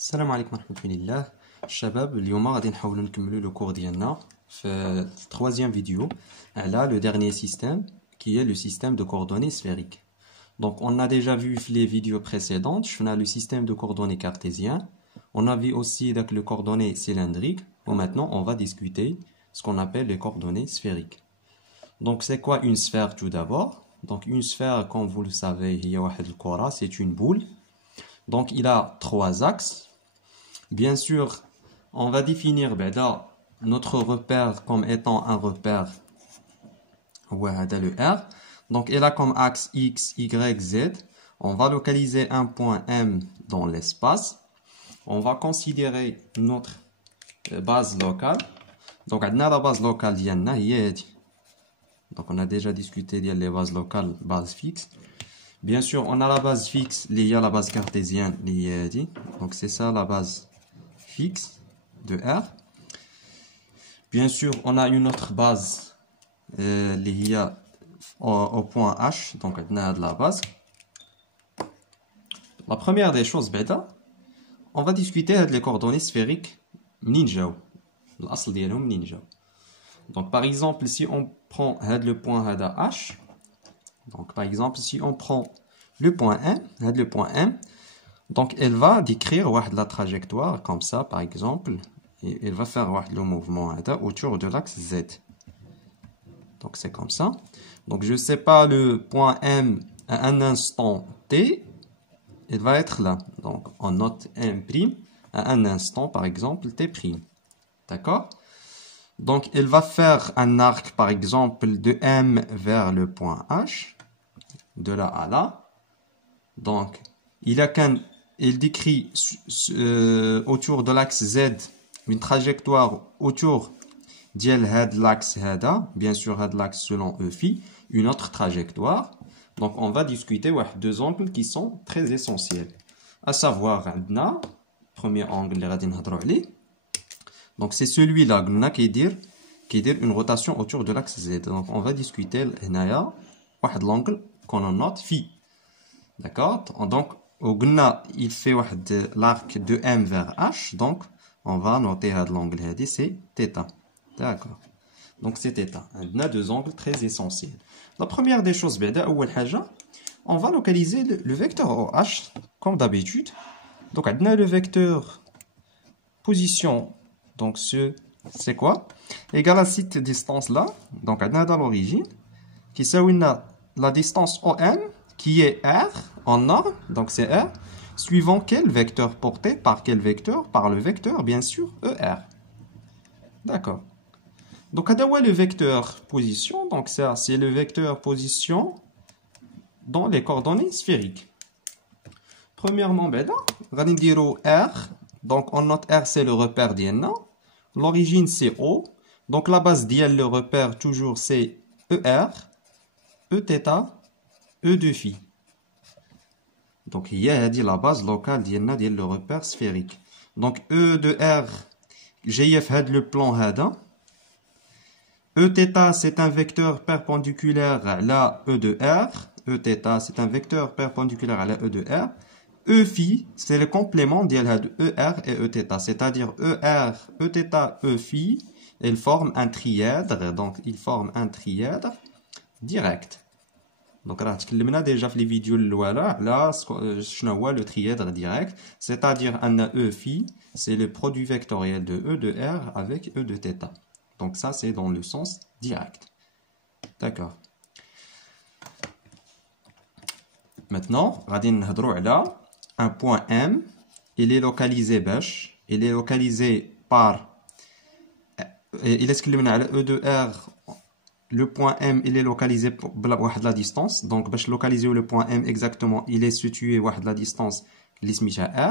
السلام عليكم ورحمة الله. الشباب اليوم غادي نحاولوا نكملوا لو كور ديالنا في troisième vidéo على le dernier système qui est le système de coordonnées sphériques. Donc on a déjà vu les vidéos précédentes, on a le système de coordonnées cartésien, on a vu aussi donc, le coordonnées cylindriques, et maintenant on va discuter ce qu'on appelle les coordonnées sphériques. Donc c'est quoi une sphère tout d'abord? Donc une sphère, comme vous le savez, c'est une boule. Donc il a trois axes. Bien sûr, on va définir notre repère comme étant un repère le R. Donc il a comme axe X, Y, Z. On va localiser un point M dans l'espace. On va considérer notre base locale. Donc on a la base locale ديالنا هي هذه. Donc on a déjà discuté des bases locales, base fixe. Bien sûr, on a la base fixe, il y a la base cartésienne, donc c'est ça la base fixe de R. Bien sûr, on a une autre base, il y a au point H, donc on a de la base. La première des choses, on va discuter des coordonnées sphériques ninja. Donc par exemple, si on prend le point H, donc par exemple, si on prend le point M, donc elle va décrire la trajectoire comme ça, par exemple, et elle va faire le mouvement autour de l'axe Z. Donc c'est comme ça. Donc je sais pas le point M à un instant T, il va être là. Donc on note M' à un instant, par exemple, T'. D'accord? Donc elle va faire un arc, par exemple, de M vers le point H. De là à là. Donc, il décrit autour de l'axe Z une trajectoire autour de l'axe bien sûr l'axe selon E phi, une autre trajectoire. Donc, on va discuter deux angles qui sont très essentiels. À savoir, premier angle donc c'est celui-là qui dit une rotation autour de l'axe Z. Donc, on va discuter l'angle qu'on note phi. D'accord? Donc, il fait l'arc de M vers H. Donc, on va noter l'angle, c'est θ. D'accord? Donc, c'est θ. On a deux angles très essentiels. La première des choses, on va localiser le vecteur OH, comme d'habitude. Donc, on a le vecteur position. Donc, c'est quoi? Égal à cette distance-là. Donc, on a dans l'origine. Qui s'appelle la distance OM, qui est R en norme, donc c'est R, suivant quel vecteur porté par quel vecteur? Par le vecteur, bien sûr, ER. D'accord. Donc, le vecteur position, donc ça, c'est le vecteur position dans les coordonnées sphériques. Premièrement, on va dire R, donc on note R, c'est le repère d'INA. L'origine, c'est O. Donc, la base d'IL, le repère, toujours, c'est ER. Eθ, E de phi. Donc, il y a la base locale le repère sphérique. Donc, E de R, j'ai fait le plan Hada. Eθ, c'est un vecteur perpendiculaire à la E de R. Eθ, c'est un vecteur perpendiculaire à la E de R. E phi, c'est le complément de ER et Eθ. C'est-à-dire ER, Eθ, E phi, ils forment un trièdre. Donc, ils forment un trièdre direct. Donc, on a déjà fait les vidéos là, le trièdre direct, c'est-à-dire un E phi, c'est le produit vectoriel de E de R avec E de θ. Donc, ça, c'est dans le sens direct. D'accord. Maintenant, on va un point M, il est localisé il est localisé par, il est E de R. Le point M, il est localisé à la distance. Donc, pour localiser le point M exactement, il est situé à la distance R. Et il y a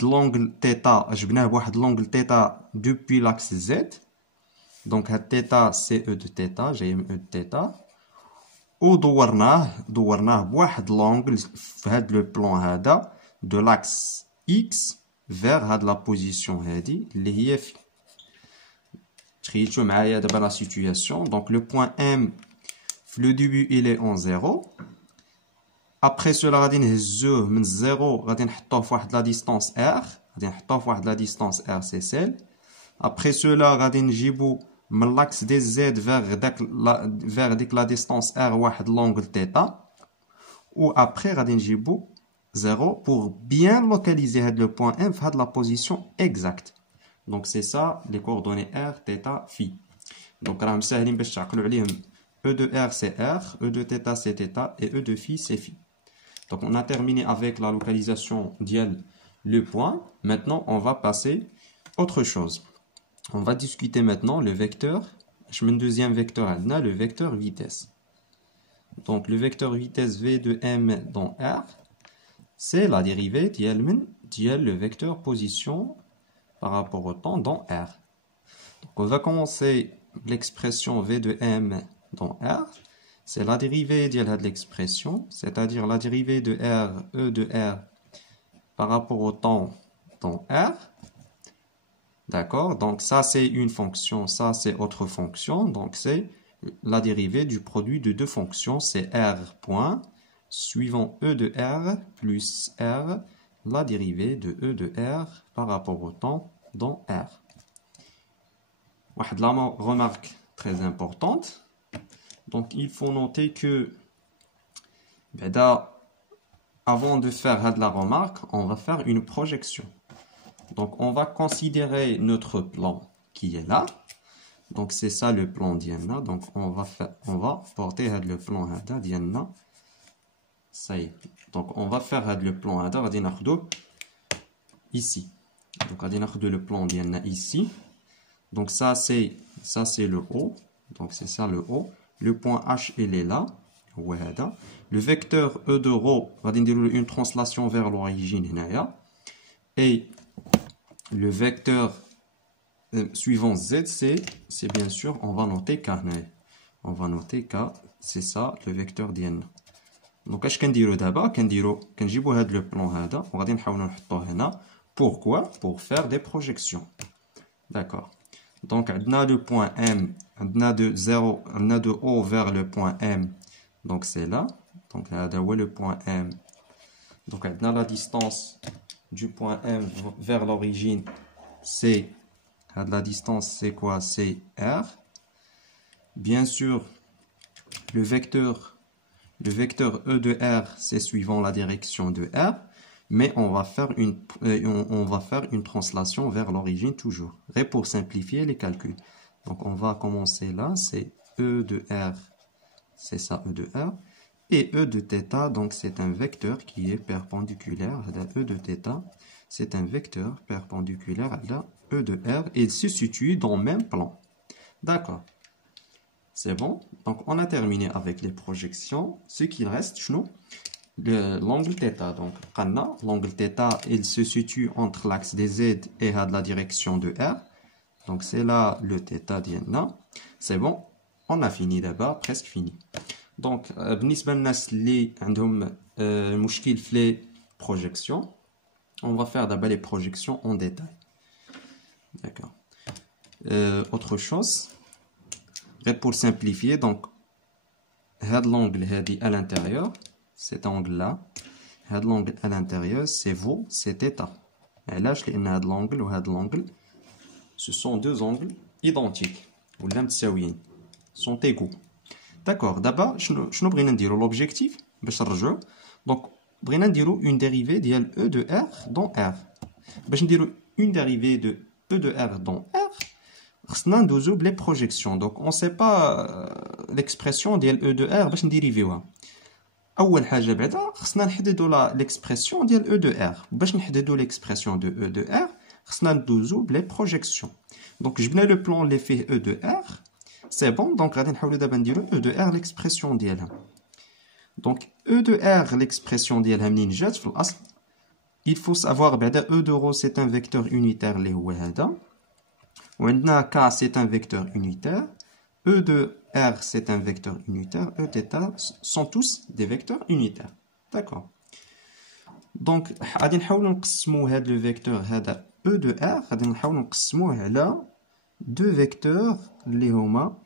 l'angle θ, l'angle θ depuis l'axe Z. Donc, θ, c'est E de θ, j'ai E de θ. Ou دورناه l'angle le plan de l'axe X vers la position اللي هي في. La situation. Donc, le point M, le début, il est en 0. Après cela, غادي نهزوه من 0 غادي نحطوه في واحد لا ديستانس R. غادي نحطوه في واحد لا ديستانس R سي سيل. Après cela, غادي نجيبو من l'axe des Z vers ديك la distance R واحد l'angle θ. Ou après, غادي نجيبو 0 pour bien localiser le point M في la position exacte. Donc c'est ça les coordonnées R, θ, phi. Donc راهم ساهلين باش تعقلوا عليهم. E de R c'est R, E de θ c'est θ et E de phi c'est phi. Donc on a terminé avec la localisation d'IL, le point. Maintenant on va passer autre chose. On va discuter maintenant le vecteur. Je mets un deuxième vecteur, le vecteur vitesse. Donc le vecteur vitesse V de M dans R, c'est la dérivée d'IL, le vecteur position par rapport au temps dans R. Donc on va commencer l'expression V de M dans R. C'est la dérivée de l'expression, c'est-à-dire la dérivée de R, E de R par rapport au temps dans R. D'accord? Donc ça c'est une fonction, ça c'est autre fonction. Donc c'est la dérivée du produit de deux fonctions, c'est R point suivant E de R plus R, la dérivée de E de R par rapport au temps dans R. La remarque très importante. Donc il faut noter que avant de faire la remarque, on va faire une projection. Donc on va considérer notre plan qui est là. Donc c'est ça le plan Diana. Donc on va porter le plan Diana. Ça y est. Donc on va faire le plan ici. Donc on va le plan Diana ici. Donc ça c'est le haut. Donc c'est ça le haut. Le point H il est là. Le vecteur E de ρ va dire une translation vers l'origine. Et le vecteur suivant Z, c'est bien sûr, on va noter K. On va noter K, c'est ça le vecteur d'N. Donc, qu'est-ce qu'on dit d'abord? Qu'on dit le plan, on va dire pourquoi? Pour faire des projections. D'accord. Donc, on a le point M, on a de 0, on a de O vers le point M. Donc, c'est là. Donc, là, où est le point M? Donc, on a la distance du point M vers l'origine, c'est la distance, c'est quoi? C'est R. Bien sûr, le vecteur E de R, c'est suivant la direction de R, mais on va faire une translation vers l'origine toujours, et pour simplifier les calculs. Donc on va commencer là, c'est E de R, c'est ça E de R. Et E de θ, donc c'est un vecteur qui est perpendiculaire à E de θ. C'est un vecteur perpendiculaire à E de R. Et il se situe dans le même plan. D'accord. C'est bon. Donc on a terminé avec les projections. Ce qu'il reste, l'angle θ. Donc l'angle θ, il se situe entre l'axe des Z et la direction de R. Donc c'est là le θ d'Ienna. C'est bon. On a fini d'abord, presque fini. Donc, بالنسبة للناس اللي عندهم مشكل في les projections, on va faire d'abord les projections en détail. D'accord. Autre chose, pour simplifier, donc, l'angle à l'intérieur, cet angle-là, l'angle à l'intérieur, c'est V, c'est θ. Et là, je l'ai l'angle ou l'angle, ce sont deux angles identiques, ou l'imtsaouyin, sont égaux. D'accord, d'abord, je vais dire l'objectif, donc, بغينا نديرو une dérivée ديال E de R dans R. باش نديرو une dérivée de E de R dans R, خصنا ندوزو بلي projections. Donc, on sait pas l'expression ديال E de R باش نديريفيوها. أول حاجة بعدا خصنا نحددو l'expression ديال E de R. باش نحددو l'expression de E de R, خصنا ندوزو بلي projections. Donc, جبنا le plan اللي فيه E de R. C'est bon, donc غادي نحاولو دابا نديرو E de R l'expression ديالها. Donc E de R l'expression ديالها منين جات في الأصل. Il faut savoir بعدا E de ρ c'est un vecteur unitaire اللي هو هذا. وعندنا K c'est un vecteur unitaire. E de R c'est un vecteur unitaire. E θ sont tous des vecteurs unitaires. D'accord. Donc غادي نحاولو نقسمو هذا le vecteur هذا E de R غادي نحاولو نقسموه على deux vecteurs اللي هما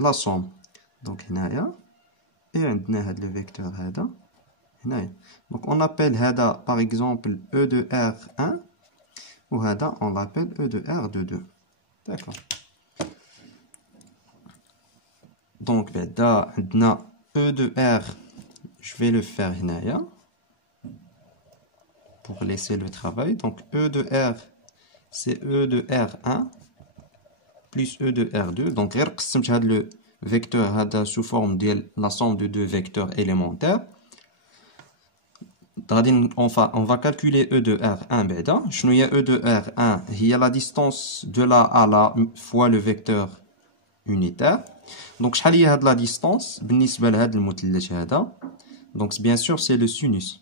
la somme. Donc هنايا et عندنا هذا le vecteur هذا Donc on appelle هذا par exemple E de R1 ou هذا on l'appelle E de R de 2. D'accord. Donc بعدا عندنا E de R, je vais le faire هنايا pour laisser le travail. Donc E de R, c'est E de R1 plus E de R2. Donc غير قسمت هذا le vecteur هذا sous forme ديال la somme de deux vecteurs élémentaires. On va calculer E de R1 بعدا. شنو هي E de R1 هي la distance de là à là fois le vecteur unitaire. Donc شحال هي هاد la distance بالنسبة لهاد المثلث هذا. Donc bien sûr c'est le sinus.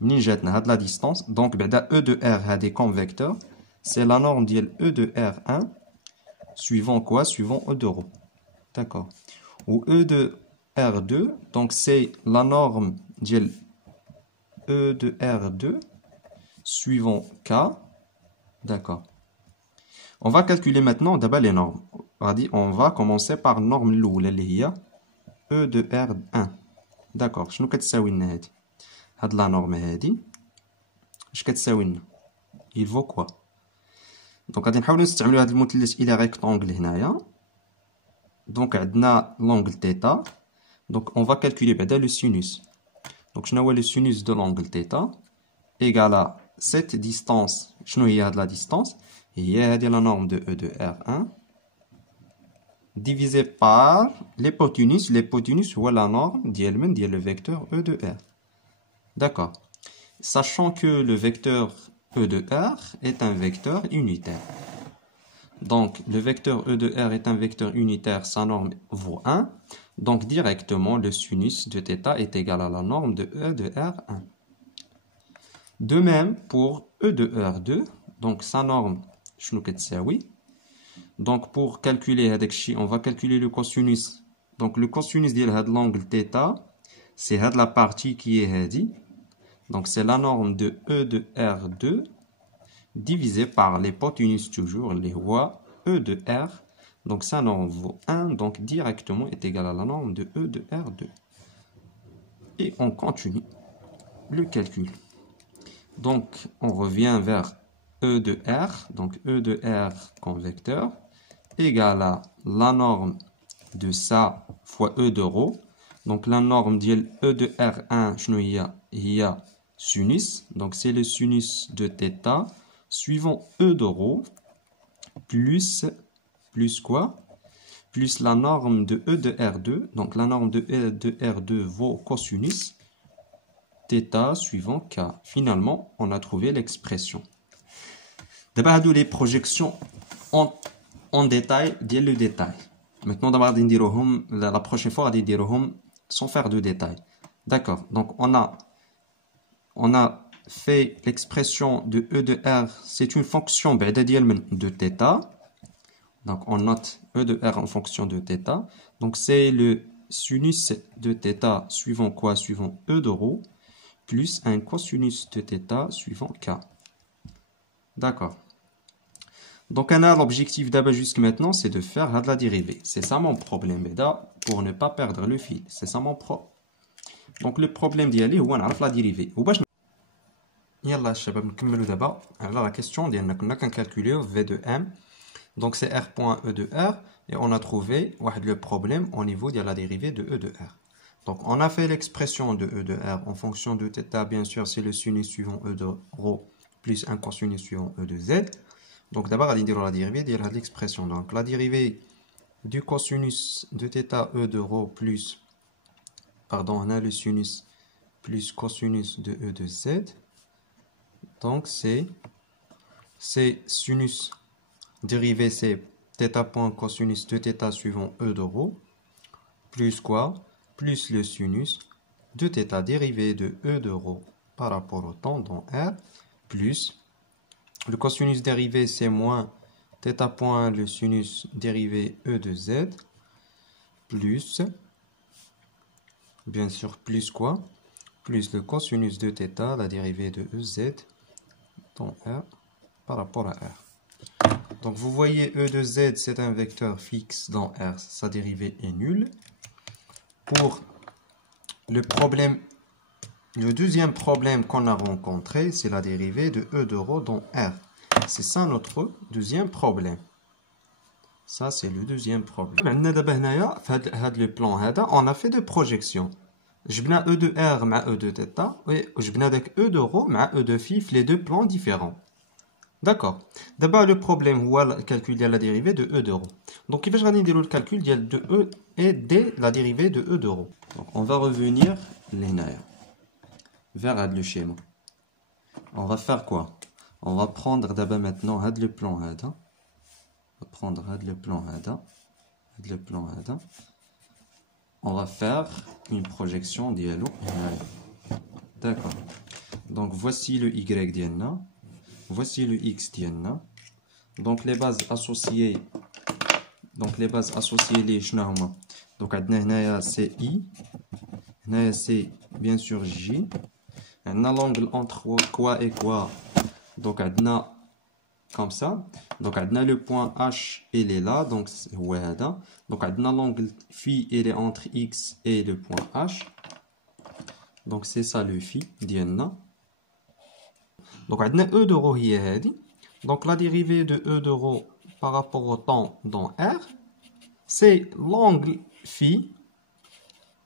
منين جاتنا هاد la distance. Donc بعدا E de R هادي comme vecteur. C'est la norme ديال E de R1 suivant quoi? Suivant E de ρ. D'accord. Ou E de R2, donc c'est la norme de E de R2 suivant K. D'accord. On va calculer maintenant d'abord les normes. On va commencer par norme l'oula اللي هي E de R1. D'accord. شنو كتساوي لنا هادي؟ هاد la norme هادي اش كتساوي لنا؟ Il vaut quoi? Donc غادي نحاولوا نستعملوا هاد المثلث الى rectangle هنايا. Donc عندنا l'angle θ. Donc on va calculer بعدا le sinus. Donc شنو هو le sinus de l'angle θ égal à cette distance. شنو هي هاد la distance؟ هي هادي la norme de E de R1 divisé par l'hypoténuse. L'hypoténuse هو la norme ديال من ديال le vecteur E de R. D'accord. Sachant que le vecteur E de R est un vecteur unitaire. Donc, le vecteur E de R est un vecteur unitaire, sa norme vaut 1. Donc, directement, le sinus de θ est égal à la norme de E de R1. De même, pour E de R2, donc sa norme, شنو كتساوي? Donc, pour calculer هذاك الشيء, on va calculer le cosinus. Donc, le cosinus ديال هاد l'angle θ, c'est هاد la partie qui est هادي. Donc, c'est la norme de E de R2 divisé par l'hypoténuse toujours, les rois E de R. Donc, sa norme vaut 1, donc directement est égal à la norme de E de R2. Et on continue le calcul. Donc, on revient vers E de R. Donc, E de R comme vecteur égale à la norme de ça fois E de ρ. Donc, la norme de E de R1, il y a sinus. Donc, c'est le sinus de θ suivant E de ρ plus quoi? Plus la norme de E de R2. Donc, la norme de E de R2 vaut cosinus θ suivant K. Finalement, on a trouvé l'expression. D'abord, les projections en détail, dès le détail. Maintenant, d'abord, la prochaine fois, on va sans faire de détail. D'accord. Donc, on a fait l'expression de E de R. C'est une fonction de θ. Donc, on note E de R en fonction de θ. Donc, c'est le sinus de θ suivant quoi? Suivant E de ρ plus un cosinus de θ suivant K. D'accord. Donc, l'objectif d'abord jusqu'à maintenant, c'est de faire la dérivée. C'est ça mon problème. Pour ne pas perdre le fil. C'est ça mon problème. Donc, le problème d'y aller, on a la dérivée. Yallah, chabab, نكملوا دابا على la question ديالنا كنا كنكالكوليو V de M. Donc c'est R.E de R et on a trouvé le problème au niveau de la dérivée de E de R. Donc on a fait l'expression de E de R en fonction de θ, bien sûr c'est le sinus suivant E de ρ plus un cosinus suivant E de Z. Donc d'abord on va dire la dérivée de l'expression. Donc la dérivée du cosinus de θ E de ρ plus, pardon, on a le sinus plus cosinus de E de Z. Donc c'est sinus dérivé, c'est θ point cosinus de θ suivant E de ρ, plus quoi? Plus le sinus de θ dérivé de E de ρ par rapport au temps dans R, plus le cosinus dérivé, c'est moins θ point le sinus dérivé E de Z, plus, bien sûr, plus quoi? Plus le cosinus de θ, la dérivée de EZ, dans R par rapport à R. Donc vous voyez E de Z c'est un vecteur fixe dans R, sa dérivée est nulle. Pour le problème Le deuxième problème qu'on a rencontré, c'est la dérivée de E de rho dans R. C'est ça notre deuxième problème. Ça, c'est le deuxième problème. Maintenant, le plan, on a fait des projections. جبنا E de R مع E de θ وجبنا داك E de rho مع E de phi les deux plans différents. D'accord. D'abord, le problème هو le calcul de la dérivée de E de rho. Donc, كيفاش غادي نديرو le calcul de E et de la dérivée de E de rho. Donc, on va revenir vers le schéma. On va faire quoi? On va prendre d'abord maintenant le plan هذا. On va prendre le plan هذا. Le plan هذا. On va faire une projection dialo. D'accord. Donc voici le y diana. Voici le x diana. Donc les bases associées. Donc les bases associées les chnahuma. Donc adna c'est i. C'est bien sûr j. On a l'angle entre quoi et quoi. Donc adna comme ça. Donc on a le point H, il est là, donc ouais, donc on a l'angle phi, il est entre X et le point H. Donc c'est ça le phi ديالنا. Donc on a E de rho هي هذه. Donc la dérivée de E de rho par rapport au temps dans R, c'est l'angle phi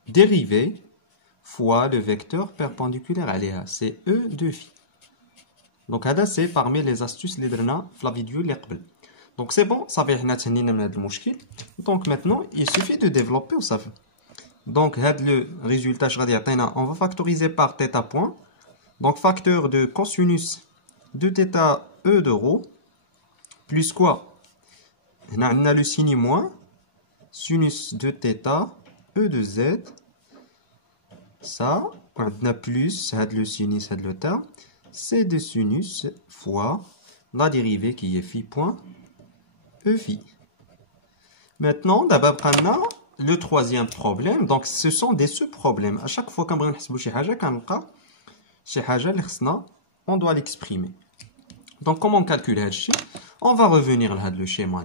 dérivé fois le vecteur perpendiculaire à l'EA. C'est E de phi. Donc c'est parmi les astuces اللي درنا في la vidéo اللي قبل. Donc c'est bon, ça fait حنا تهنينا من هذا المشكل. Donc maintenant il suffit de développer وصافي. Donc le résultat اش غادي يعطينا, on va factoriser par θ point. Donc facteur de cosinus de θ E de rho plus quoi? هنا عندنا le signe moins sinus de θ E de z. Ça عندنا plus le sinus le terme. C'est de sinus fois la dérivée qui est phi point E phi. Maintenant, d'abord, le troisième problème. Donc, ce sont des sous-problèmes. À chaque fois qu'on va on doit l'exprimer. Donc, comment on calcule ça? On va revenir à le schéma.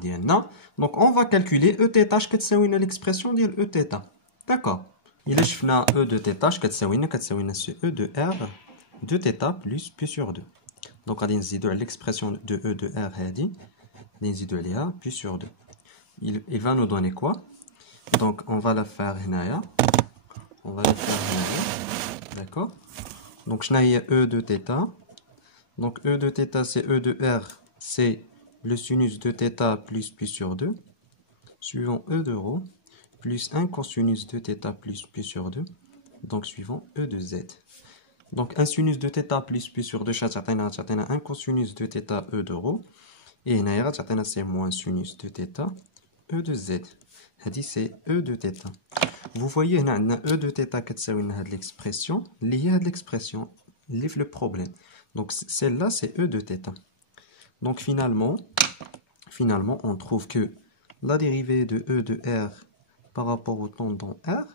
Donc, on va calculer Eθ كتساوي l'expression de Eθ. D'accord. Il est E de θ كتساوي E de R de θ plus pi sur 2. Donc, on va l'expression de E de R, on pi sur 2. Il va nous donner quoi? Donc, on va la faire هنايا. On va la faire هنايا. D'accord? Donc, je n'ai E de θ. Donc, E de θ, c'est E de R, c'est le sinus de θ plus pi sur 2. Suivant E de rho, plus 1 cosinus de θ plus pi sur 2. Donc, suivant E de z. Donc, un sinus de θ plus pi sur 2, un cosinus de θ E de rho. Et c'est moins sinus de θ E de z. C'est E de θ. Vous voyez, on a E de θ qui est l'expression, liée à l'expression, le problème. Donc, celle-là, c'est E de θ. Donc, finalement, on trouve que la dérivée de E de R par rapport au temps dans R,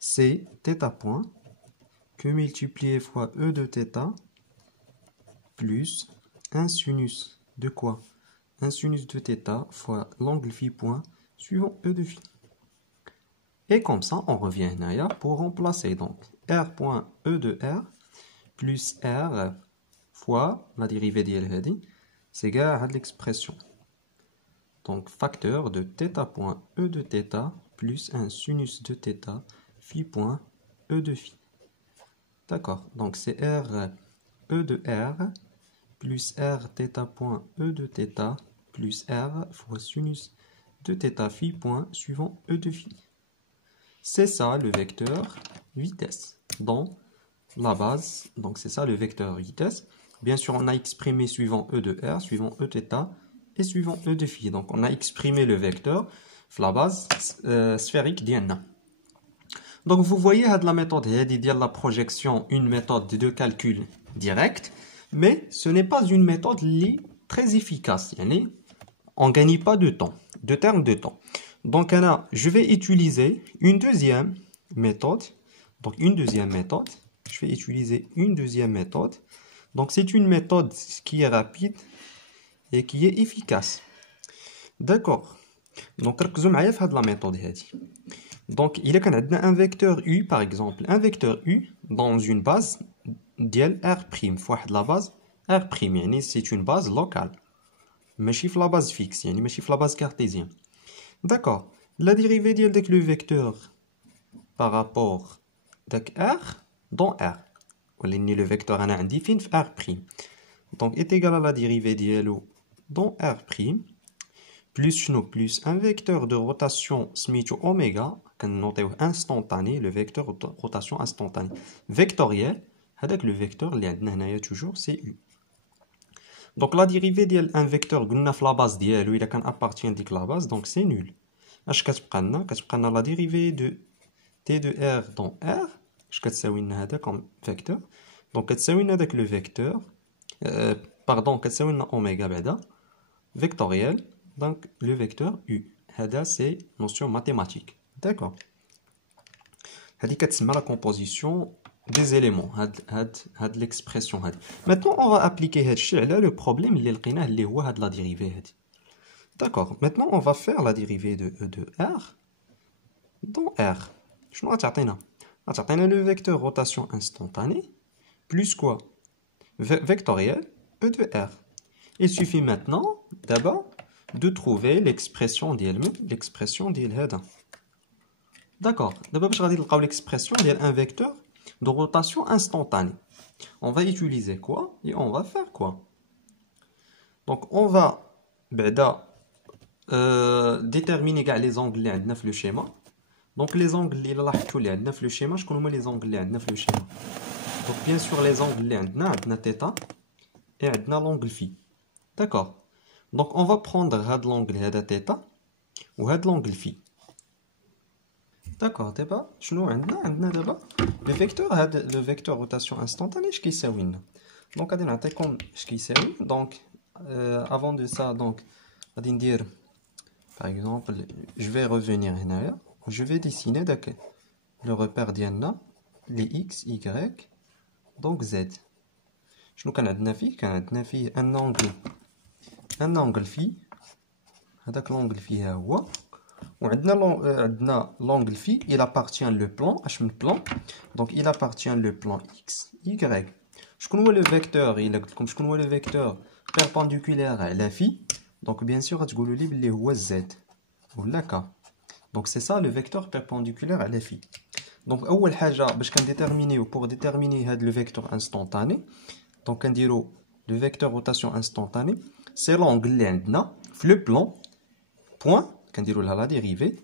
c'est θ point que multiplié fois E de θ plus un sinus de quoi? Un sinus de θ fois l'angle phi point suivant E de phi. Et comme ça, on revient là pour remplacer donc R point E de R plus R fois la dérivée d'L, c'est égal à l'expression. Donc facteur de θ point E de θ plus un sinus de θ phi point E de phi. D'accord, donc c'est R E de R plus R θ point E de θ plus R fois sinus de θ phi point suivant E de phi. C'est ça le vecteur vitesse dans la base. Donc c'est ça le vecteur vitesse. Bien sûr, on a exprimé suivant E de R, suivant E θ et suivant E de phi. Donc on a exprimé le vecteur la base sphérique d'Iana. Donc vous voyez la méthode de la projection, une méthode de calcul direct, mais ce n'est pas une méthode très efficace. On ne gagne pas de temps, de termes de temps. Donc là, je vais utiliser une deuxième méthode. Donc une deuxième méthode. Je vais utiliser une deuxième méthode. Donc c'est une méthode qui est rapide et qui est efficace. D'accord. Donc ركزوا معايا في هذه la méthode هذه. Donc, il y a un vecteur U, par exemple. Un vecteur U dans une base ديال R'. فواحد la base R'. يعني c'est une base locale. ماشي في la base fixe. يعني ماشي في la base cartésienne. D'accord. La dérivée ديال داك le vecteur par rapport داك R dans R. ولكن le vecteur أنا عندي فين في R'. Donc, est égal à la dérivée ديالو dans R'. Plus شنو plus un vecteur de rotation سميتو oméga كنوطيوه instantané le vecteur de rotation instantané vectoriel هذاك le vecteur اللي عندنا هنايا toujours c'est U. Donc la dérivée ديال un vecteur قلنا في la base ديالو إلا كان appartient ديك la base donc c'est nul. اش كتبقى لنا la dérivée de t de r dans R اش كتساوي لنا هذا comme vecteur donc كتساوي لنا داك le vecteur pardon كتساوي لنا oméga بعدا vectoriel. Donc, le vecteur U. هذا c'est notion mathématique. D'accord. هذه كتسمى la composition des éléments. هاد l'expression هذه. Maintenant, on va appliquer هاد الشيء على le problème اللي لقيناه اللي هو هاد la dérivée هذه. D'accord. Maintenant, on va faire la dérivée de E de R dans R. شنو غتعطينا؟ غتعطينا le vecteur rotation instantanée plus quoi? Vectoriel E de R. Il suffit maintenant d'abord de trouver l'expression ديال هذا. D'accord. دابا باش غادي نلقاو l'expression ديال un vecteur de rotation instantanée. On va utiliser quoi et on va faire quoi? Donc on va بعدا déterminer كاع les angles اللي عندنا في le schéma. Donc les angles اللي لاحظتوا اللي عندنا في le schéma شكون هما les angles اللي عندنا في le schéma? Donc bien sûr les angles اللي عندنا θ et عندنا l'angle phi. D'accord. Donc on va prendre l'angle θ وهاد l'angle phi. D'accord. دابا شنو عندنا دابا le vecteur le vecteur rotation instantanée اش كيساوي لنا. Donc غادي نعطيكم اش كيساوي. Donc avant de ça donc غادي ندير par exemple je vais revenir هنايا je vais dessiner داك le repère ديالنا les x y donc z. شنو كان عندنا فيه؟ كان عندنا فيه un angle phi هذاك l'angle phi ها هو وعندنا l'angle phi il appartient le plan اش من plan donc il appartient le plan x y. شكون هو le vecteur الا قلت لكم شكون هو le vecteur perpendiculaire على phi donc bien sûr غتقولوا لي بلي هو z ولا k. donc c'est ça le vecteur perpendiculaire على phi. donc اول حاجه باش كنديتيرمينيو pour déterminer هذا le vecteur instantané donc كنديروا le vecteur rotation instantanée c'est l'angle اللي عندنا في le plan point كنديروا لها la dérivée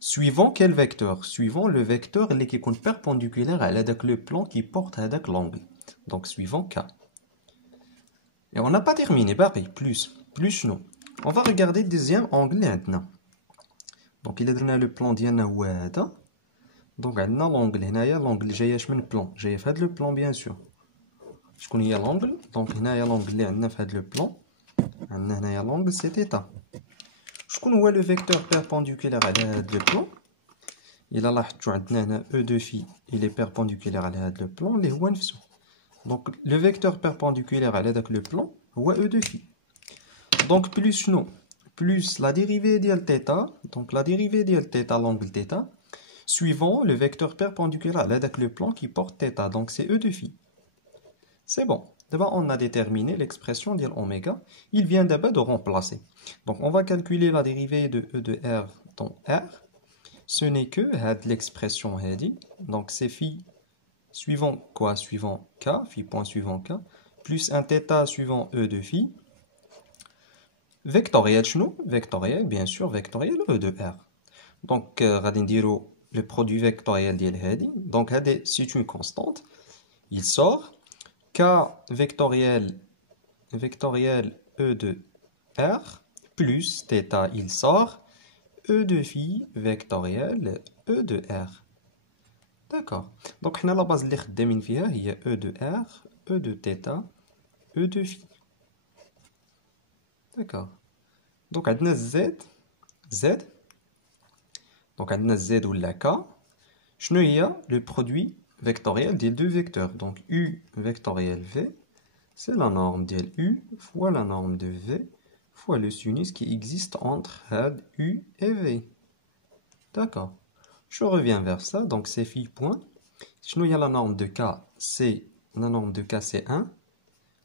suivant quel vecteur suivant le vecteur اللي كيكون perpendiculaire على داك le plan qui porte هذاك l'angle donc suivant k. et on n'a pas terminé باقي plus شنو on va regarder deuxième angle اللي عندنا donc إلا درنا le plan ديالنا هو هذا donc عندنا l'angle هنايا l'angle اللي جايه من plan جايه في هذا le plan bien sûr. شكون هي l'angle donc هنايا l'angle اللي عندنا في هذا le plan عندنا هنايا l'angle c'est θ. شكون هو le vecteur perpendiculaire على هذا le plan إلا لاحظتوا عندنا هنا E de phi il est perpendiculaire على هذا le plan اللي هو نفسه donc le vecteur perpendiculaire على داك le plan هو E de phi. donc plus شنو plus la dérivée ديال θ donc la dérivée ديال θ l'angle θ suivant le vecteur perpendiculaire على داك le plan qui porte θ donc c'est E de phi. C'est bon. D'abord, on a déterminé l'expression de oméga. Il vient d'abord de remplacer. Donc, on va calculer la dérivée de E de R dans R. Ce n'est que l'expression هذه. Donc, c'est phi suivant quoi? Suivant K, phi point suivant K, plus un θ suivant E de phi. Vectoriel, شنو? Vectoriel, bien sûr, vectoriel E de R. Donc, غادي نديرو le produit vectoriel ديال هذه. Donc, هذه c'est une constante. Il sort K vectoriel E de R plus θ il sort E de phi vectoriel E de R. D'accord. Donc حنا la base اللي خدامين فيها هي E de R E de θ E de phi. D'accord. Donc عندنا Z donc عندنا Z ولا K شنو هي le produit vectoriel des deux vecteurs. Donc U vectoriel V, c'est la norme de U fois la norme de V fois le sinus qui existe entre U et V. D'accord. Je reviens vers ça, donc c'est phi point. Sinon, il y a la norme de K, c'est la norme de K, c'est 1.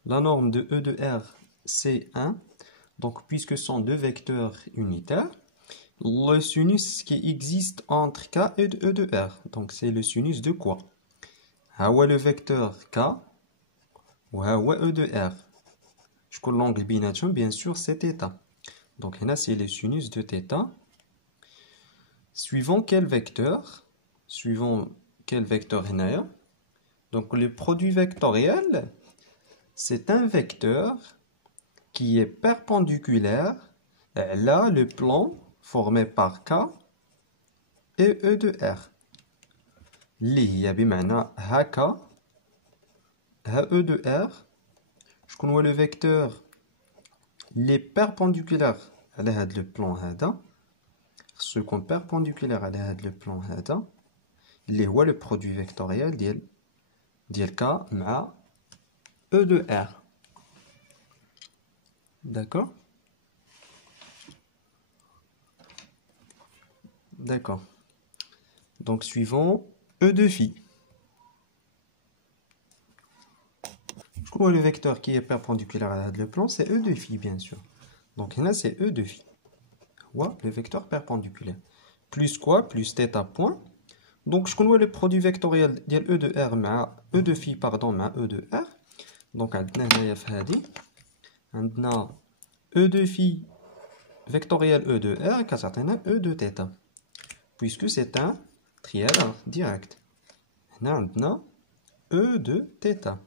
La norme de E de R, c'est 1. Donc, puisque ce sont deux vecteurs unitaires, le sinus qui existe entre K et E de R. Donc, c'est le sinus de quoi? Hawa le vecteur K, ou Hawa E de R. Je connais l'angle binatchum, bien sûr, c'est θ. Donc, là, c'est le sinus de θ. Suivant quel vecteur? Suivant quel vecteur هنايا? Donc, le produit vectoriel, c'est un vecteur qui est perpendiculaire à le plan formé par K et E de R. اللي هي بمعنى ها K ها E de R. Je connais le vecteur les perpendiculaires على هذا le plan هذا. Ce qu'on perpendiculaire على هذا le plan هذا اللي هو le produit vectoriel ديال K مع E de R. D'accord? D'accord. Donc, suivons E de phi. Je crois le vecteur qui est perpendiculaire à le plan, c'est E de phi, bien sûr. Donc, là, c'est E de phi. Ouais, le vecteur perpendiculaire. Plus quoi? Plus θ point. Donc, je connais le produit vectoriel de E de R مع E de phi, pardon, مع E de R. Donc, عندنا هنايا في هذه عندنا E de phi vectoriel E de R كتعطينا E de θ. Puisque c'est un triangle direct. هنا عندنا E de θ.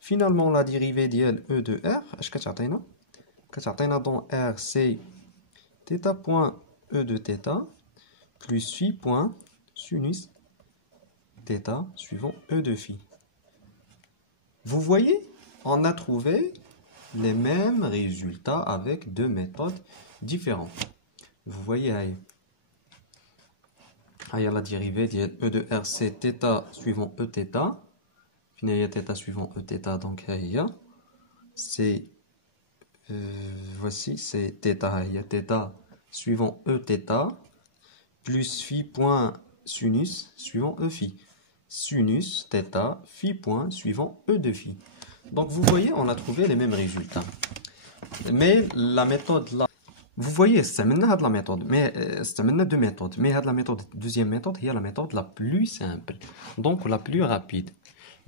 Finalement, la dérivée ديال E de R, اش كتعطينا؟ كتعطينا dans R, c'est θ point E de θ plus phi point sinus θ suivant E de phi. Vous voyez, on a trouvé les mêmes résultats avec deux méthodes différentes. Vous voyez, il y a la dérivée de E de R, c'est θ suivant E θ. Finalement, θ suivant E θ, donc c'est voici, c'est θ suivant E θ plus phi point sinus suivant E phi. Sinus θ phi point suivant E de phi. Donc vous voyez, on a trouvé les mêmes résultats. Mais la méthode là, vous voyez, c'est maintenant de la méthode, mais c'est maintenant deux méthodes. Mais la méthode, deuxième méthode, il y a la méthode la plus simple, donc la plus rapide.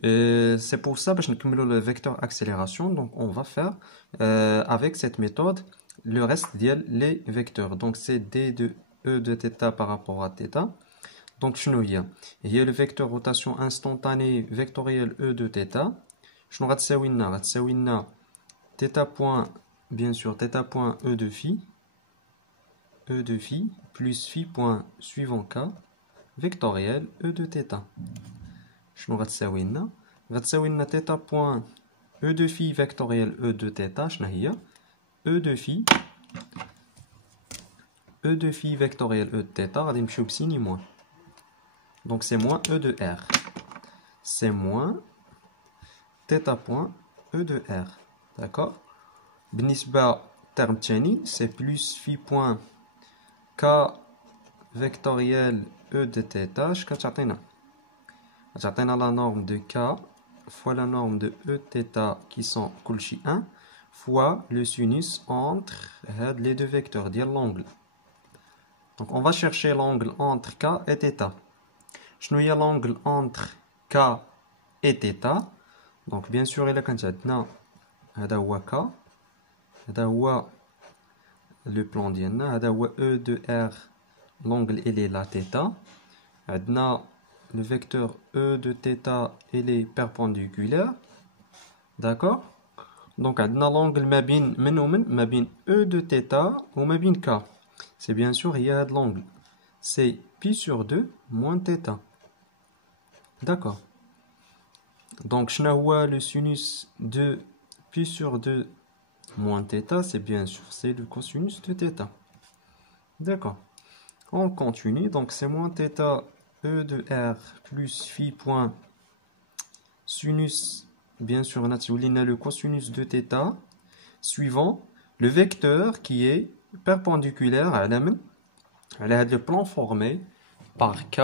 C'est pour ça que je vais le vecteur accélération. Donc on va faire avec cette méthode le reste des vecteurs. Donc c'est d de E de θ par rapport à θ. Donc il y a le vecteur rotation instantanée vectoriel E de θ. Je vais θ point, bien sûr, θ point E de phi plus phi point suivant K vectoriel E de θ. شنو غتساوي لنا؟ غتساوي لنا θ point E de phi vectoriel E de θ. شنو هي؟ E de phi vectoriel E de θ غادي نمشيو بسيني موان. Donc c'est moins E de R. C'est moins θ point E de R. D'accord? بالنسبة terme تاني c'est plus phi point K vectoriel E de θ. اش كتعطينا؟ كتعطينا la norme de K fois la norme de E θ qui sont كلشي 1 fois le sinus entre les deux vecteurs ديال l'angle. Donc on va chercher l'angle entre K et θ. شنو هي l'angle entre K et θ? Donc bien sûr إلا كانت عندنا هذا هو K، هذا هو le plan ديالنا، هذا هو E de R، l'angle il est là θ. عندنا le vecteur E de θ il est perpendiculaire. D'accord? Donc عندنا l'angle ما بين من ومن ما بين E de θ وما بين K. C'est bien sûr il y a l'angle. C'est pi sur 2 moins θ. D'accord. Donc شنو هو le sinus de pi sur 2 moins θ? C'est bien sûr c'est le cosinus de θ. D'accord. On continue. Donc c'est moins θ E de R plus phi point sinus, bien sûr on a le cosinus de θ suivant le vecteur qui est perpendiculaire à le plan formé par K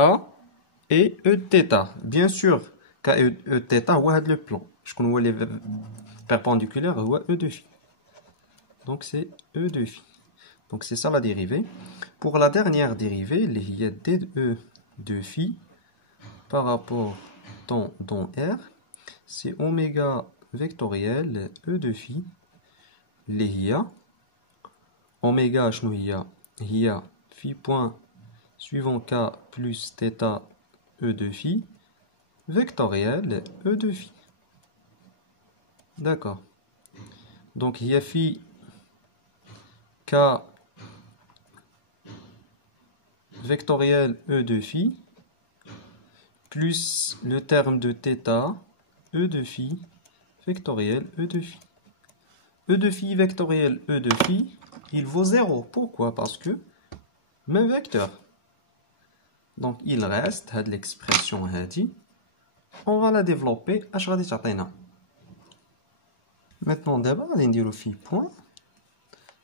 et E θ. Bien sûr, K et E θ, c'est le plan. Je connais les perpendiculaires, c'est E de phi. Donc c'est E de phi. Donc c'est ça la dérivée. Pour la dernière dérivée, il y a dE de phi par rapport dans R, c'est oméga vectoriel E de phi. Il y a oméga il y a phi point suivant K plus θ E de phi vectoriel E de phi. D'accord. Donc il y a phi K vectoriel E de phi plus le terme de θ E de phi vectoriel E de phi. E de phi vectoriel E de phi, il vaut 0. Pourquoi? Parce que même vecteur. Donc il reste l'expression هذه. On va la développer. Maintenant d'abord, on va dire phi point.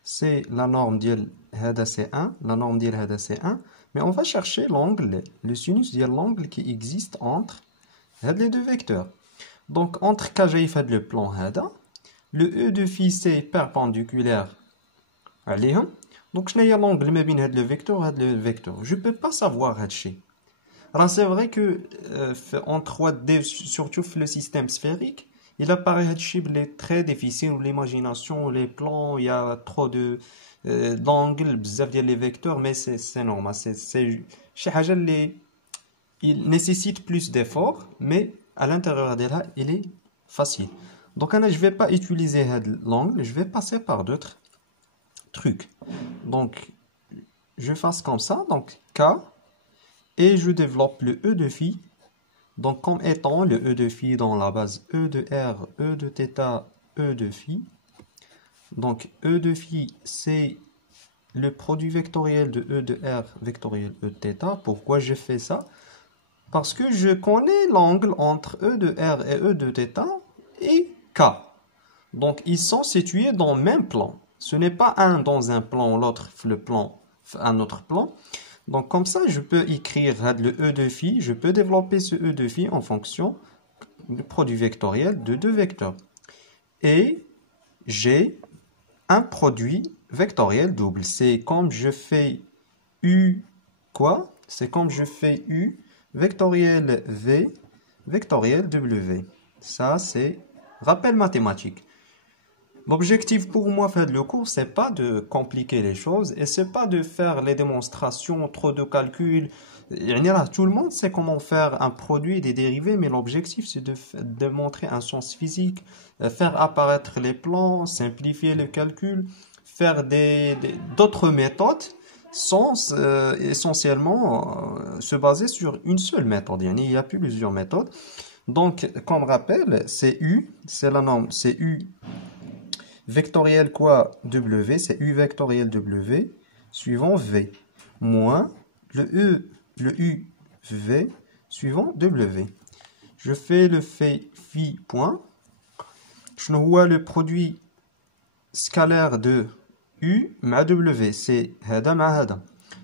C'est la norme ديال هذا c'est 1, la norme ديال هذا c'est 1, mais on va chercher l'angle, le sinus ديال l'angle qui existe entre les deux vecteurs. Donc entre K j'ai fait le plan هذا, le E de phi c'est perpendiculaire عليهم. Donc je n'ai l'angle ما بين le vecteur et le vecteur. Je peux pas savoir هادشي. Alors c'est vrai que en 3D, surtout le système sphérique, il apparaît très difficile, l'imagination, les plans, il y a trop d'angles, بزاف ديال les vecteurs, mais c'est normal. C'est شي حاجة اللي il nécessite plus d'efforts, mais à l'intérieur d'elle, il est facile. Donc je ne vais pas utiliser l'angle, je vais passer par d'autres trucs. Donc je fasse comme ça, donc K, et je développe le E de phi. Donc comme étant le E de phi dans la base E de R, E de θ, E de phi. Donc E de phi c'est le produit vectoriel de E de R vectoriel E de θ. Pourquoi je fais ça? Parce que je connais l'angle entre E de R et E de θ et K. Donc ils sont situés dans le même plan. Ce n'est pas un dans un plan, l'autre le plan, un autre plan. Donc comme ça, je peux écrire le E de phi, je peux développer ce E de phi en fonction du produit vectoriel de deux vecteurs. Et j'ai un produit vectoriel double. C'est comme je fais U, quoi? C'est comme je fais U vectoriel V, vectoriel W. Ça, c'est rappel mathématique. L'objectif pour moi, faire le cours, c'est pas de compliquer les choses et c'est pas de faire les démonstrations, trop de calculs. Tout le monde sait comment faire un produit, des dérivés, mais l'objectif, c'est de montrer un sens physique, faire apparaître les plans, simplifier le calcul, faire d'autres méthodes sans essentiellement se baser sur une seule méthode. Il y a plusieurs méthodes. Donc, comme rappel, c'est U, c'est la norme, c'est U vectoriel quoi W, c'est U vectoriel W, suivant V, moins le U V, suivant W. Je fais le phi point. Je vois le produit scalaire de U مع W, c'est هذا مع هذا.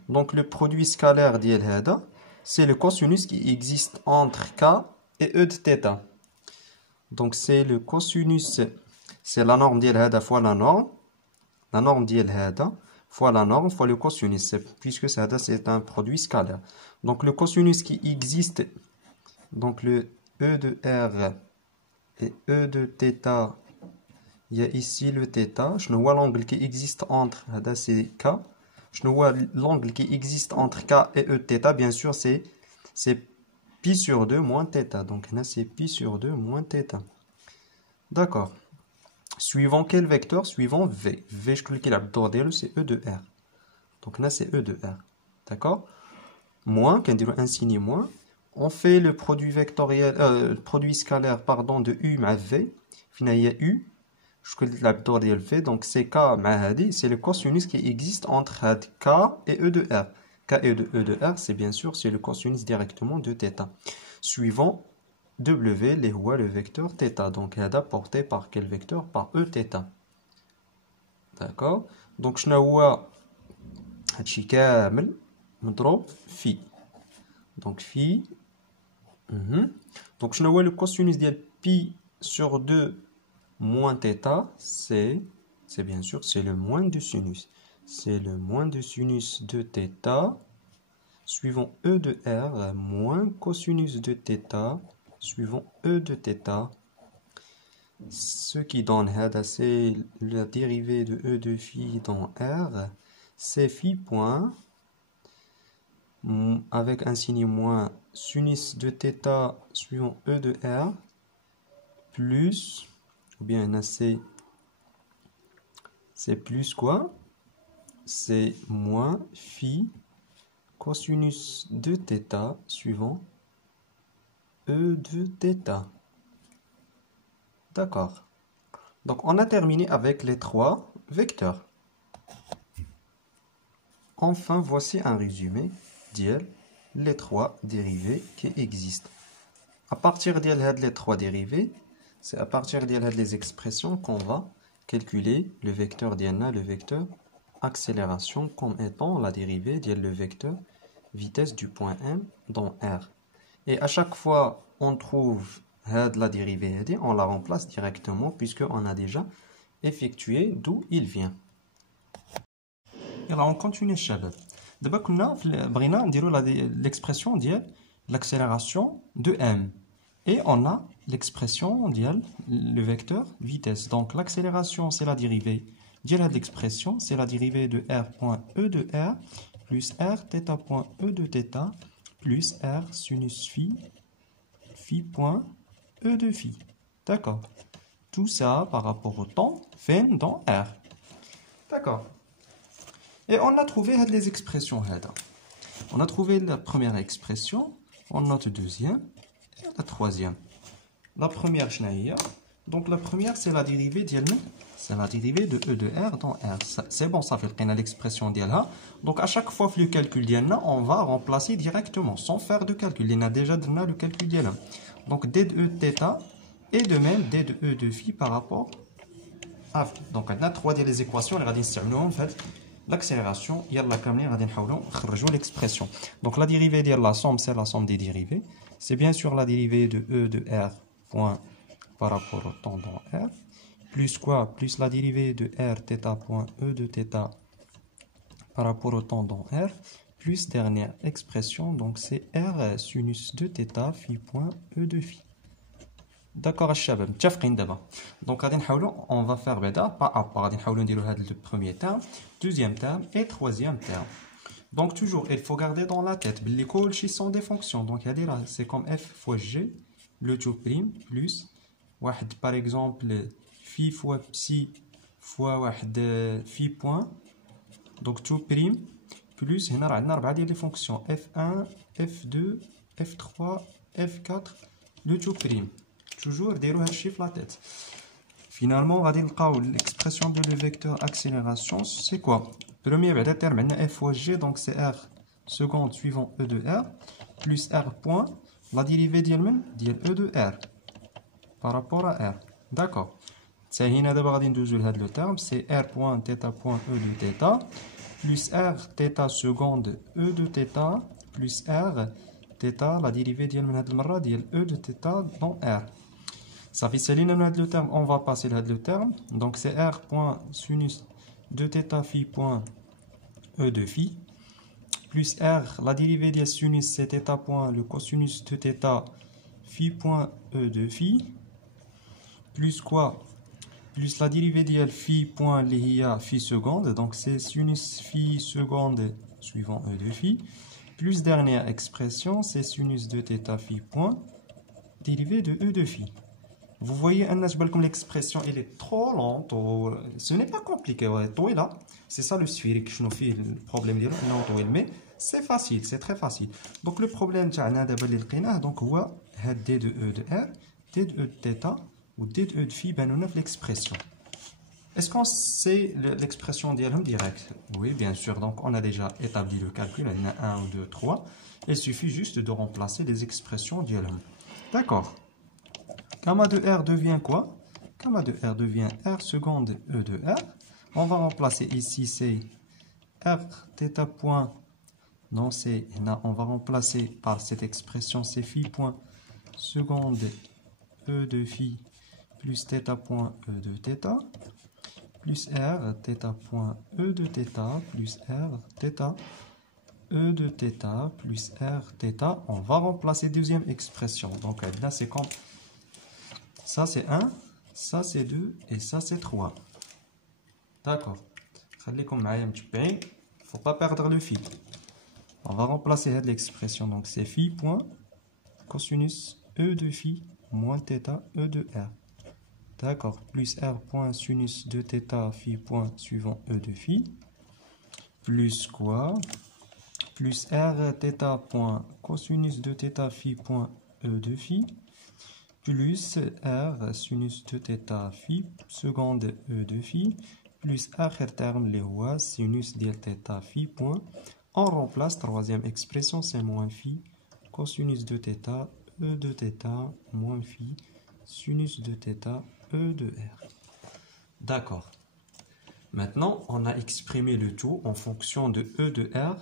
Donc le produit scalaire ديال هذا, c'est le cosinus qui existe entre K et E de θ. Donc c'est le cosinus, c'est la norme ديال هذا fois la norme ديال هذا fois la norme fois le cosinus, puisque c'est un produit scalaire. Donc le cosinus qui existe, donc le E de R et E de θ, il y a ici le θ. Je vois l'angle qui existe entre, c'est K. Je vois l'angle qui existe entre K et E de θ, bien sûr c'est pi sur 2 moins θ. Donc là c'est pi sur 2 moins θ. D'accord. Suivant quel vecteur? Suivant V. V, je clique là-dedans, c'est E de R. Donc là, c'est E de R. D'accord? Moins, quand on dit insigné moins, on fait le produit vectoriel, produit scalaire, pardon, de U à V. Finalement, il y a U. Je clique là-dedans, V. Donc c'est K c'est le cosinus qui existe entre K et E de R. K et E de R, c'est bien sûr, c'est le cosinus directement de θ. Suivant W, les هو le vecteur θ. Donc, هذا porté par quel vecteur? Par E θ. D'accord? Donc, شنو هو هادشي كامل مضروب في Donc phi. Donc je vois le cosinus de pi sur 2 moins θ, c'est bien sûr, c'est le moins de sinus. C'est le moins de sinus de θ suivant E de R moins cosinus de θ suivant E de θ. Ce qui donne, c'est la dérivée de E de phi dans R, c'est phi point, avec un signe moins, sinus de θ suivant E de R, plus, ou bien c'est plus quoi? C'est moins phi cosinus de θ suivant E de θ. D'accord. Donc on a terminé avec les 3 vecteurs. Enfin, voici un résumé les 3 dérivés qui existent. À partir de les 3 dérivés, c'est à partir de les expressions qu'on va calculer le vecteur diana, le vecteur accélération comme étant la dérivée le vecteur vitesse du point M dans R. Et à chaque fois on trouve la dérivée, on la remplace directement puisqu'on a déjà effectué d'où il vient. Et là on continue الشباب. دابا كنا بغينا نديرو l'expression ديال l'accélération de M. Et on a l'expression ديال le vecteur vitesse. Donc l'accélération c'est la dérivée de l'expression, c'est la dérivée de R point E de R plus R θ point E de θ plus R sinus phi point E de phi. D'accord. Tout ça par rapport au temps fait dans R. D'accord. Et on a trouvé les expressions. On a trouvé la première expression, on note deuxième et la troisième. La première, donc la première c'est la dérivée de E de R dans R. C'est bon, ça fait l'expression d'Yalha. Donc à chaque fois que le calcul d'Yalha, on va remplacer directement sans faire de calcul. Il y a déjà donné le calcul d'Yalha. Donc d de E de θ et de même d de E de phi par rapport à phi. Donc on a 3 des équations, on va utiliser en fait l'accélération. L'expression. Donc la dérivée de la somme, c'est la somme des dérivées. C'est bien sûr la dérivée de E de R point par rapport au temps dans R. Plus quoi? Plus la dérivée de R θ point E de θ par rapport au temps dans R. Plus dernière expression, donc c'est R sinus de θ phi point E de phi. D'accord, الشباب متفقين دابا. Donc غادي نحاولوا on va faire بعدا pas à pas غادي نحاولوا نديروا هذا le premier terme, deuxième terme et troisième terme. Donc toujours il faut garder dans la tête باللي كلشي sont des fonctions. Donc c'est comme f fois g le tout prime plus واحد par exemple phi fois psi fois واحد phi point. Donc tout prime plus هنا راه عندنا 4 ديال les fonctions f1 f2 f3 f4 le tout prime. Toujours dérouler le chiffre la tête. Finalement, on va dire l'expression de le vecteur accélération, c'est quoi? Premier terme, f fois g, donc c'est r seconde suivant e de r, plus r point, la dérivée de e de r par rapport à r. D'accord. C'est d'abord le terme, c'est r point θ point e de θ, plus r θ seconde e de θ, plus r θ, la dérivée de e de θ dans r. Ça fait c'est le terme, on va passer le terme. Donc c'est r point sinus de θ phi point e de phi plus r, la dérivée de sinus c'est θ point le cosinus de θ phi point e de phi plus quoi? Plus la dérivée de phi point l'IA phi seconde, donc c'est sinus phi seconde suivant e de phi plus dernière expression c'est sinus de θ phi point dérivée de e de phi. Vous voyez, comme l'expression elle est trop lente, ce n'est pas compliqué, c'est ça le sphérique, je nous fais le problème mais c'est facile, c'est très facile. Donc le problème, donc d de e de r, d de e de θ ou d de e de phi, on a l'expression. Est-ce qu'on sait l'expression direct? Oui, bien sûr, donc on a déjà établi le calcul, il y en a 1, 2, 3, il suffit juste de remplacer les expressions d'Yalom. D'accord. Gamma de R devient quoi? Gamma de R devient R seconde E de R. On va remplacer ici, c'est R θ point Non, c'est, on va remplacer par cette expression, c'est phi point seconde E de phi plus θ point E de θ plus R θ point E de θ plus R θ E de θ plus R θ. On va remplacer deuxième expression. Donc là, c'est comme ça, c'est 1, ça, c'est 2 et ça, c'est 3. D'accord. خليكم معايا متبعين. Faut pas perdre le fil. On va remplacer l'expression. Donc c'est phi point cosinus E de phi moins θ E de R. D'accord. Plus R point sinus de θ phi point suivant E de phi. Plus quoi? Plus R θ point cosinus de θ phi point E de phi. Plus R sinus de θ phi seconde E de phi. Plus آخر terme اللي هو sinus ديال θ phi point. On remplace troisième expression, c'est moins phi cosinus de θ E de θ moins phi sinus de θ E de R. D'accord. Maintenant, on a exprimé le tout en fonction de E de R,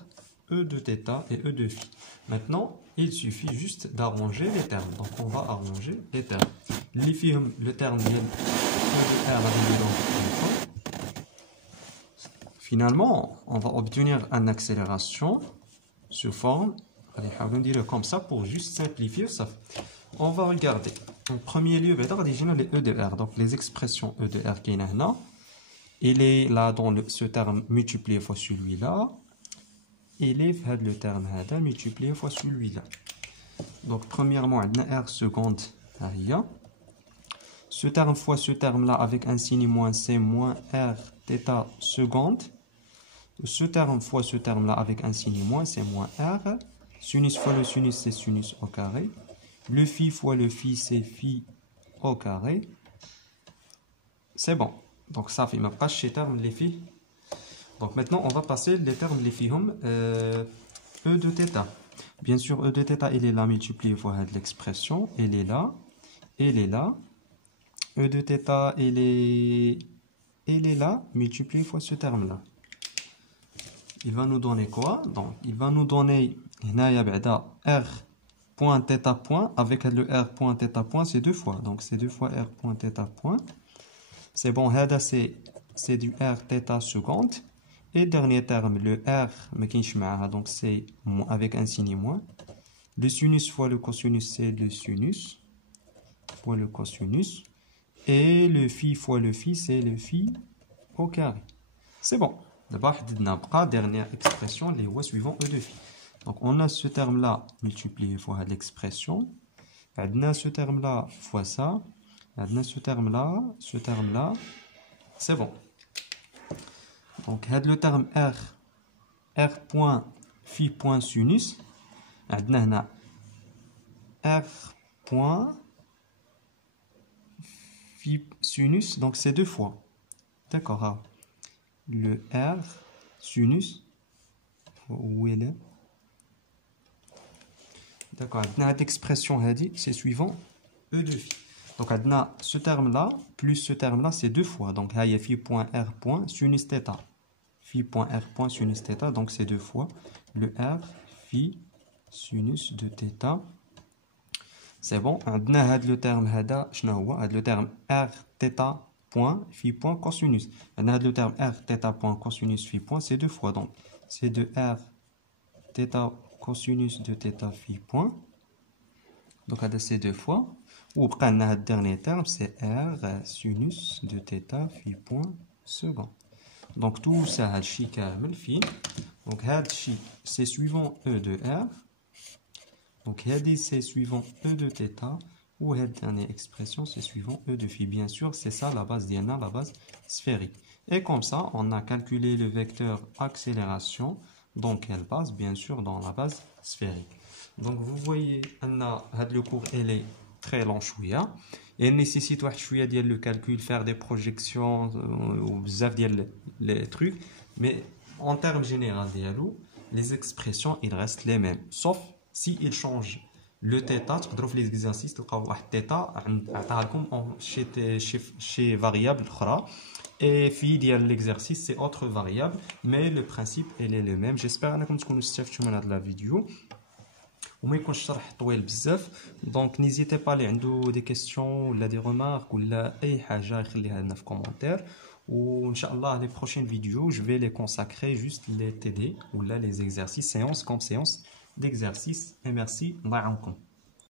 E de θ et E de phi. Maintenant, il suffit juste d'arranger les termes. Donc, on va arranger les termes. Le terme de E de R avec finalement, on va obtenir une accélération sous forme, on va dire comme ça pour juste simplifier ça. On va regarder. En premier lieu, les E de R, donc les expressions E de R qui est là. Il est là dans ce terme multiplié fois celui-là. Il est le terme multiplié fois celui-là. Donc, premièrement, on a R seconde. Ce terme fois ce terme-là avec un signe moins C moins R θ seconde. Ce terme fois ce terme-là avec un signe moins, c'est moins R. Sinus fois le sinus, c'est sinus au carré. Le phi fois le phi, c'est phi au carré. C'est bon. Donc ça fait ma page chez terme les phi. Donc maintenant, on va passer les termes les phi E de θ. Bien sûr, E de θ, il est là multiplié fois l'expression. Elle est là. Elle est là. E de θ, il est là multiplié fois ce terme-là. Il va nous donner quoi? Donc, il va nous donner R point θ point. Avec le R point θ point, c'est deux fois. Donc, c'est deux fois R point θ point. C'est bon, c'est du R θ seconde. Et dernier terme, le R, donc c'est avec un signe moins. Le sinus fois le cosinus, c'est le sinus fois le cosinus. Et le phi fois le phi, c'est le phi au carré. C'est bon. D'abord, dernière expression, les voies suivant E de phi. Donc, on a ce terme-là multiplié fois l'expression. On a ce terme-là fois ça. On a ce terme-là, ce terme-là. C'est bon. Donc, le terme R, R point phi point sinus. On a R point phi sinus. Donc, c'est deux fois. D'accord. Le R sinus, où est le? D'accord, cette expression, c'est suivant E de phi. Donc, ce terme-là, plus ce terme-là, c'est deux fois. Donc, il y a phi point R point sinus θ. Phi point R point sinus θ, donc c'est deux fois. Le R, phi sinus de θ. C'est bon, on a le terme, le terme R θ. Point phi point cosinus. On a le terme R θ point cosinus phi point, c'est deux fois. Donc, c'est de R θ cosinus de θ phi point. Donc, c'est deux fois. Ou le dernier terme, c'est R sinus de θ phi point second. Donc, tout ça, donc, c'est suivant E de R. Donc, c'est suivant E de θ. Ou la dernière expression, c'est suivant E de phi. Bien sûr, c'est ça la base d'INA, la base sphérique. Et comme ça, on a calculé le vecteur accélération. Dans quelle base? Bien sûr, dans la base sphérique. Donc, vous voyez, le cours, il est très long. Et il nécessite le calcul, faire des projections, ou les trucs. Mais en termes généraux, les expressions, ils restent les mêmes. Sauf s'ils changent. Le θ, تقدروا في l'exercice تلقاو واحد θ عطاها لكم chez variable اخرى et في ديال l'exercice c'est autre variable mais le principe elle est le même. J'espère انكم تكونوا استفدتوا من هذه la vidéo وما يكونش الشرح طويل بزاف. دونك n'hésitez pas اللي عنده des questions ولا des remarques ولا اي حاجه يخليها لنا في commentaire. وان شاء الله les prochaines vidéos je vais les consacrer juste les TD ou là les exercices séance comme séance d'exercice. Et merci, الله يعاونكم.